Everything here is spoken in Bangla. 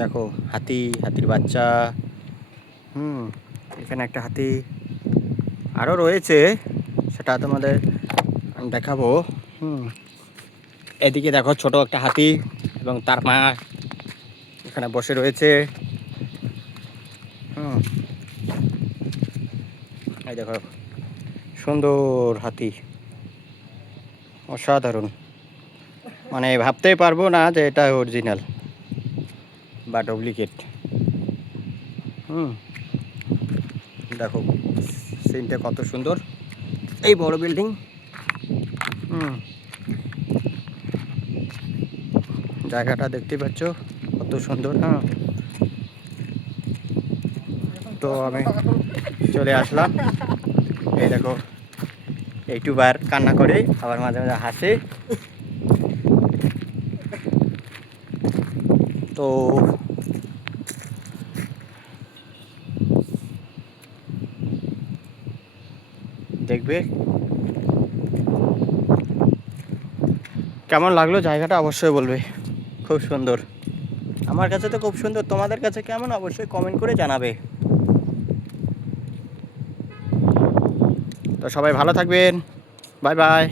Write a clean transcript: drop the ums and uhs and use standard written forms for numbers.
দেখো হাতি, হাতির বাচ্চা। এখানে একটা হাতি আরও রয়েছে, সেটা তোমাদের দেখাবো। এদিকে দেখো ছোট একটা হাতি এবং তার মা এখানে বসে রয়েছে। এই দেখো সুন্দর হাতি, অসাধারণ। মানে ভাবতেই পারবো না যে এটা অরিজিনাল বা ডুপ্লিকেট। দেখো সিনটা কত সুন্দর, এই বড় বিল্ডিং। জায়গাটা দেখতে পাচ্ছ কত সুন্দর। তো আমি চলে আসলাম। এই দেখো ইউটিউবার কান্না করে আবার মাঝে মাঝে হাসে। তো দেখবে কেমন লাগলো জায়গাটা, অবশ্যই বলবে। খুব সুন্দর, আমার কাছে তো খুব সুন্দর। তোমাদের কাছে কেমন অবশ্যই কমেন্ট করে জানাবে। তো সবাই ভালো থাকবেন, বাই বাই।